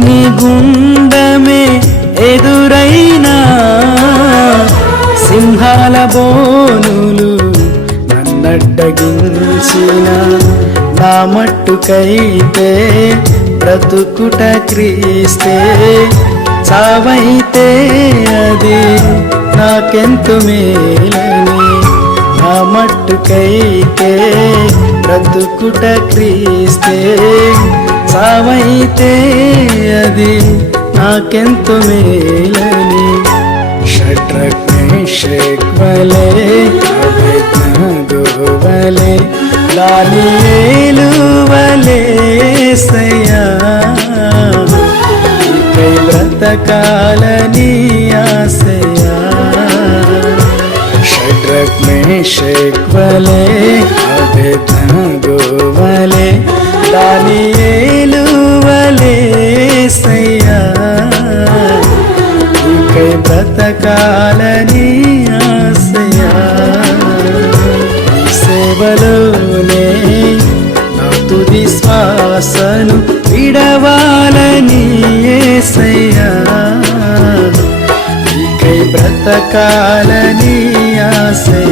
అగ్నిగుండమే ఎదురైనా సింహాల బోనులు నన్నడ్డగించిన నా మట్టుకైతే బ్రతుకుట క్రీస్తే చావైతే అది నాకెంత మేలని? నా మట్టుకైతే బ్రతుకుట క్రీస్తే చావైతే అది నాకెంతో మేలని. షట్రగ్నిషేక్వలే అభిజ్ఞగోవలే లాలియేలువలే సయ్యా. ఇకై బ్రతకాలని ఆశయా. షడ్రగ్నిషేక్వలే అభిజ్ఞగోవలే నీకై బ్రతకాలని ఆశయా? సేవలోనే నా తుది శ్వాసను విడవాలని ఏసయ్యా. నీకై బ్రతకాలని ఆశయ.